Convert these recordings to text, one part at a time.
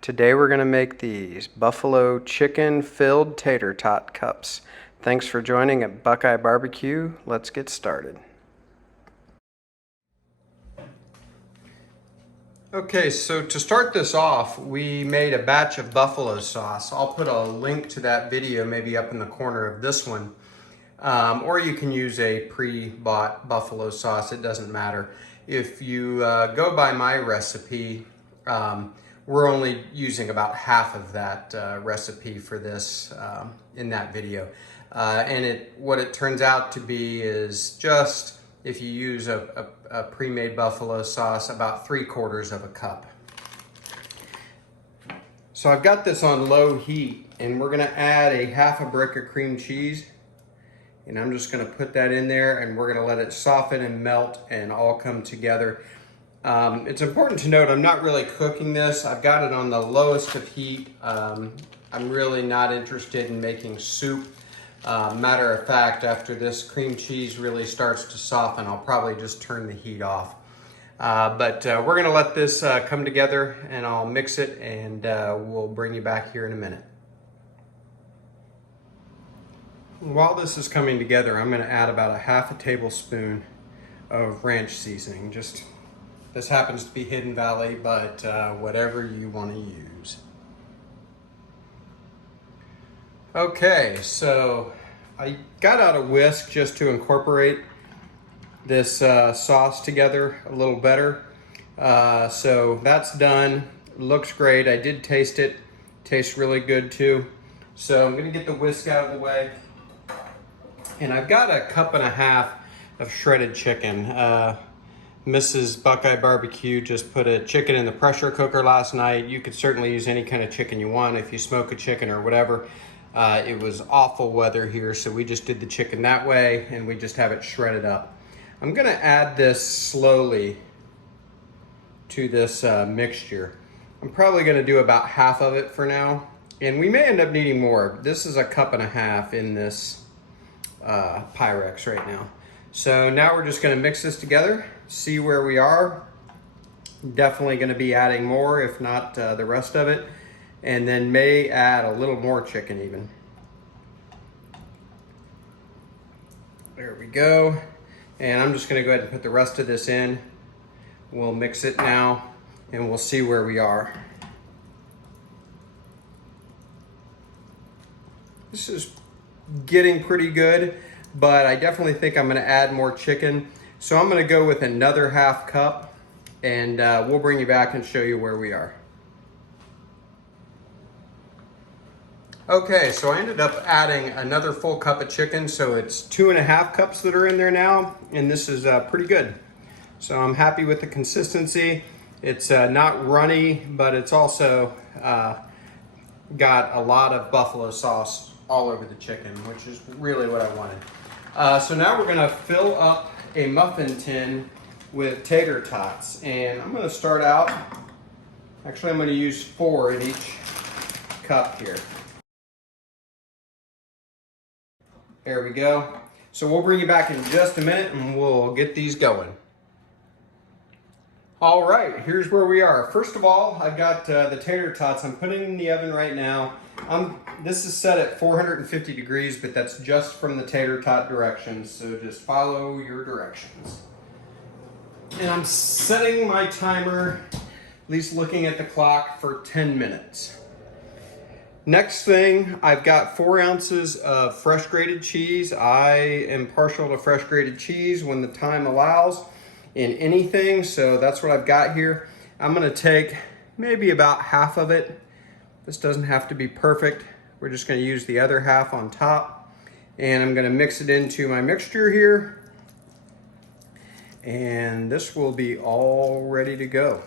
Today we're going to make these buffalo chicken filled tater tot cups. Thanks for joining at BuQeye Barbecue. Let's get started. Okay, so to start this off, we made a batch of buffalo sauce. I'll put a link to that video maybe up in the corner of this one. Or you can use a pre-bought buffalo sauce, it doesn't matter. If you go by my recipe, we're only using about half of that recipe for this in that video. And what it turns out to be is just, if you use a pre-made buffalo sauce, about 3/4 of a cup. So I've got this on low heat, and we're gonna add a half a brick of cream cheese. And I'm just gonna put that in there, and we're gonna let it soften and melt and all come together. It's important to note I'm not really cooking this. I've got it on the lowest of heat. I'm really not interested in making soup. Matter of fact, after this cream cheese really starts to soften, I'll probably just turn the heat off. But we're gonna let this come together, and I'll mix it, and we'll bring you back here in a minute. While this is coming together, I'm gonna add about a half a tablespoon of ranch seasoning. This happens to be Hidden Valley, but whatever you want to use. Okay, so I got out a whisk just to incorporate this sauce together a little better. So that's done. Looks great. I did taste it. Tastes really good too. So I'm gonna get the whisk out of the way. And I've got a cup and a half of shredded chicken. Mrs. BuQeye Barbecue just put a chicken in the pressure cooker last night. You could certainly use any kind of chicken you want if you smoke a chicken or whatever. It was awful weather here, so we just did the chicken that way, and we just have it shredded up. I'm gonna add this slowly to this mixture. I'm probably gonna do about half of it for now, and we may end up needing more. This is a cup and a half in this Pyrex right now. So now we're just gonna mix this together, see where we are. Definitely gonna be adding more, if not the rest of it, and then may add a little more chicken even. There we go. And I'm just gonna go ahead and put the rest of this in. We'll mix it now, and we'll see where we are. This is getting pretty good, but I definitely think I'm gonna add more chicken. So I'm gonna go with another half cup, and we'll bring you back and show you where we are. Okay, so I ended up adding another full cup of chicken, so it's 2.5 cups that are in there now, and this is pretty good. So I'm happy with the consistency. It's not runny, but it's also got a lot of buffalo sauce all over the chicken, which is really what I wanted. So now we're gonna fill up a muffin tin with tater tots. And I'm gonna start out, actually I'm gonna use 4 in each cup here. There we go. So we'll bring you back in just a minute, and we'll get these going. All right, here's where we are. First of all, I've got the tater tots. I'm putting in the oven right now. This is set at 450 degrees, but that's just from the tater tot directions, so just follow your directions. And I'm setting my timer, at least looking at the clock, for 10 minutes. Next thing, I've got 4 ounces of fresh grated cheese. I am partial to fresh grated cheese when the time allows in anything, so that's what I've got here. I'm gonna take maybe about half of it. This doesn't have to be perfect. We're just gonna use the other half on top, and I'm gonna mix it into my mixture here, and this will be all ready to go.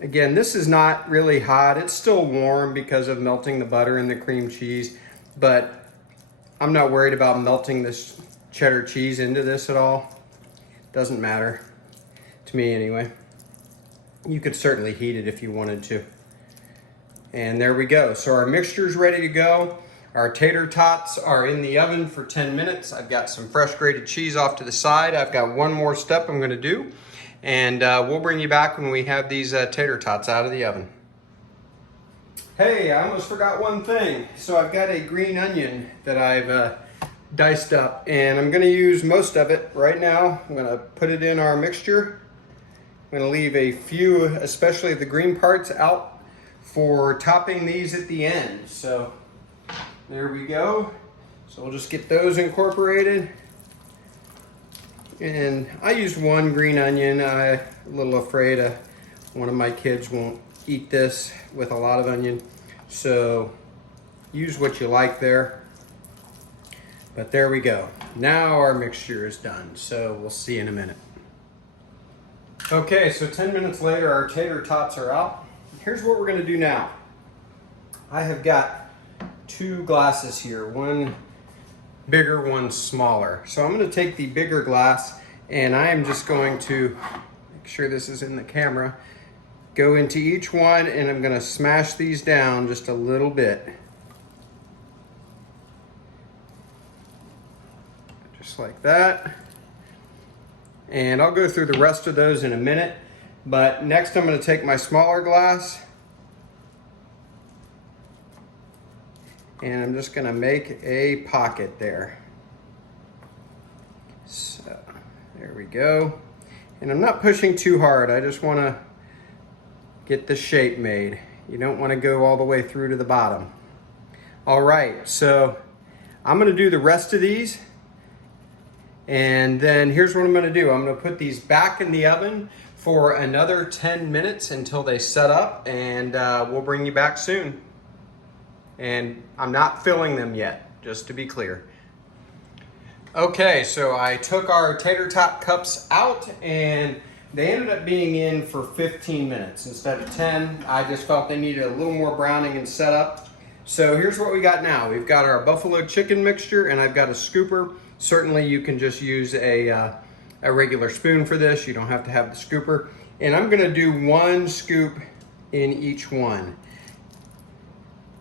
Again, this is not really hot. It's still warm because of melting the butter and the cream cheese, but I'm not worried about melting this cheddar cheese into this at all. Doesn't matter to me anyway. You could certainly heat it if you wanted to. And there we go. So our mixture's ready to go. Our tater tots are in the oven for 10 minutes. I've got some fresh grated cheese off to the side. I've got one more step I'm gonna do, and we'll bring you back when we have these tater tots out of the oven. Hey, I almost forgot one thing. So I've got a green onion that I've diced up, and I'm gonna use most of it right now. I'm gonna put it in our mixture. I'm gonna leave a few, especially the green parts, out for topping these at the end. So there we go. So we'll just get those incorporated. And I used one green onion. I'm a little afraid one of my kids won't eat this with a lot of onion. So use what you like there. But there we go. Now our mixture is done. So we'll see in a minute. Okay, so 10 minutes later, our tater tots are out. Here's what we're gonna do now. I have got 2 glasses here, one bigger, one smaller. So I'm gonna take the bigger glass, and I am just going to, make sure this is in the camera, go into each one, and I'm gonna smash these down just a little bit. Just like that. And I'll go through the rest of those in a minute. But next I'm gonna take my smaller glass, and I'm just gonna make a pocket there. So there we go. And I'm not pushing too hard. I just wanna get the shape made. You don't wanna go all the way through to the bottom. All right, so I'm gonna do the rest of these. And then here's what I'm gonna do. I'm gonna put these back in the oven for another 10 minutes until they set up, and we'll bring you back soon. And I'm not filling them yet, just to be clear. Okay, so I took our tater tot cups out, and they ended up being in for 15 minutes instead of 10. I just felt they needed a little more browning and setup. So here's what we got now. We've got our buffalo chicken mixture, and I've got a scooper. Certainly you can just use a regular spoon for this. You don't have to have the scooper. And I'm gonna do 1 scoop in each one.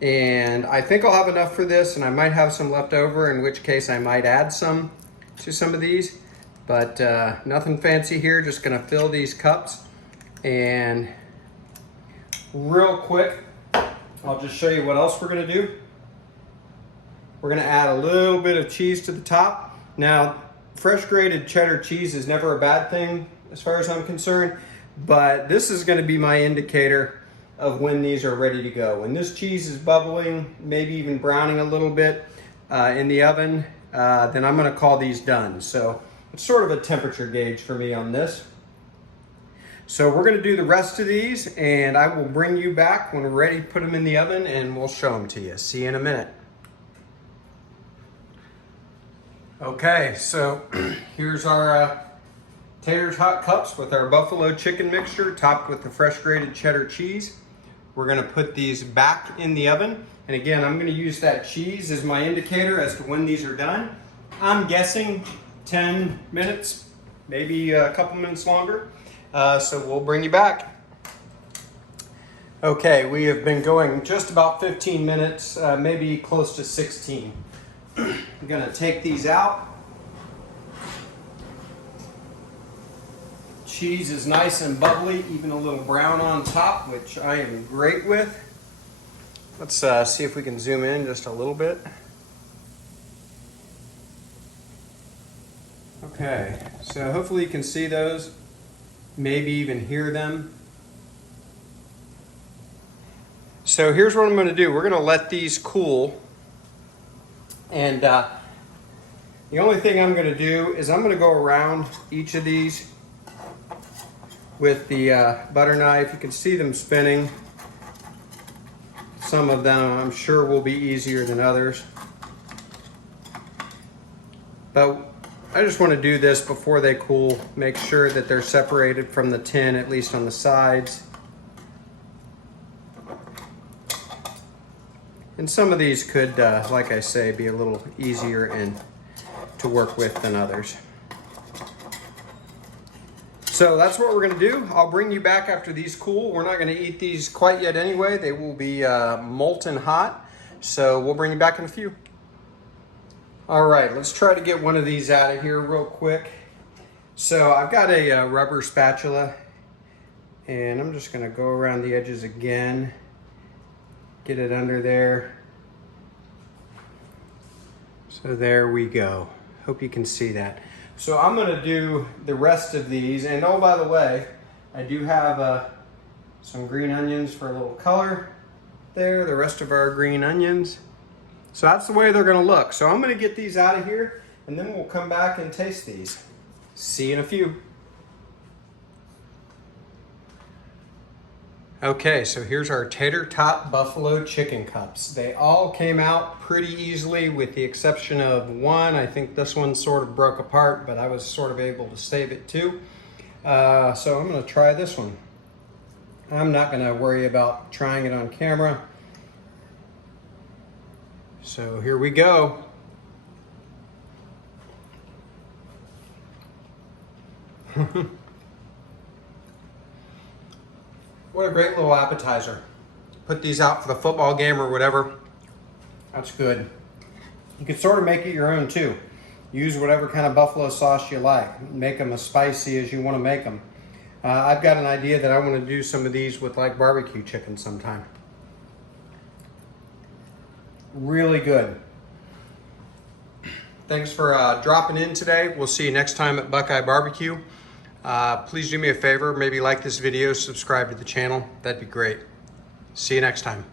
And I think I'll have enough for this, and I might have some left over, in which case I might add some to some of these. But nothing fancy here, just gonna fill these cups. And real quick, I'll just show you what else we're gonna do. We're gonna add a little bit of cheese to the top. Now, fresh grated cheddar cheese is never a bad thing as far as I'm concerned, but this is gonna be my indicator of when these are ready to go. When this cheese is bubbling, maybe even browning a little bit in the oven, then I'm gonna call these done. So it's sort of a temperature gauge for me on this. So we're gonna do the rest of these, and I will bring you back when we're ready to put them in the oven, and we'll show them to you. See you in a minute. Okay, so here's our tater tot cups with our buffalo chicken mixture topped with the fresh grated cheddar cheese. We're gonna put these back in the oven. And again, I'm gonna use that cheese as my indicator as to when these are done. I'm guessing 10 minutes, maybe a couple minutes longer. So we'll bring you back. Okay, we have been going just about 15 minutes, maybe close to 16. I'm gonna take these out. Cheese is nice and bubbly, even a little brown on top, which I am great with. Let's see if we can zoom in just a little bit. Okay, so hopefully you can see those, maybe even hear them. So here's what I'm gonna do. We're gonna let these cool. And the only thing I'm gonna do is I'm gonna go around each of these with the butter knife. You can see them spinning. Some of them I'm sure will be easier than others. But I just want to do this before they cool. Make sure that they're separated from the tin, at least on the sides. And some of these could, like I say, be a little easier and to work with than others. So that's what we're gonna do. I'll bring you back after these cool. We're not gonna eat these quite yet anyway. They will be molten hot. So we'll bring you back in a few. All right, let's try to get one of these out of here real quick. So I've got a rubber spatula, and I'm just gonna go around the edges again, get it under there. So there we go. Hope you can see that. So I'm gonna do the rest of these, and oh, by the way, I do have some green onions for a little color there, the rest of our green onions. So that's the way they're gonna look. So I'm gonna get these out of here, and then we'll come back and taste these. See you in a few. Okay, so here's our tater tot buffalo chicken cups. They all came out pretty easily with the exception of one. I think this one sort of broke apart, but I was sort of able to save it too. So I'm gonna try this one. I'm not gonna worry about trying it on camera. So here we go. What a great little appetizer. Put these out for the football game or whatever. That's good. You can sort of make it your own too. Use whatever kind of buffalo sauce you like. Make them as spicy as you want to make them. I've got an idea that I want to do some of these with like barbecue chicken sometime. Really good. Thanks for dropping in today. We'll see you next time at BuQeye Barbecue. Please do me a favor, maybe like this video, subscribe to the channel. That'd be great. See you next time.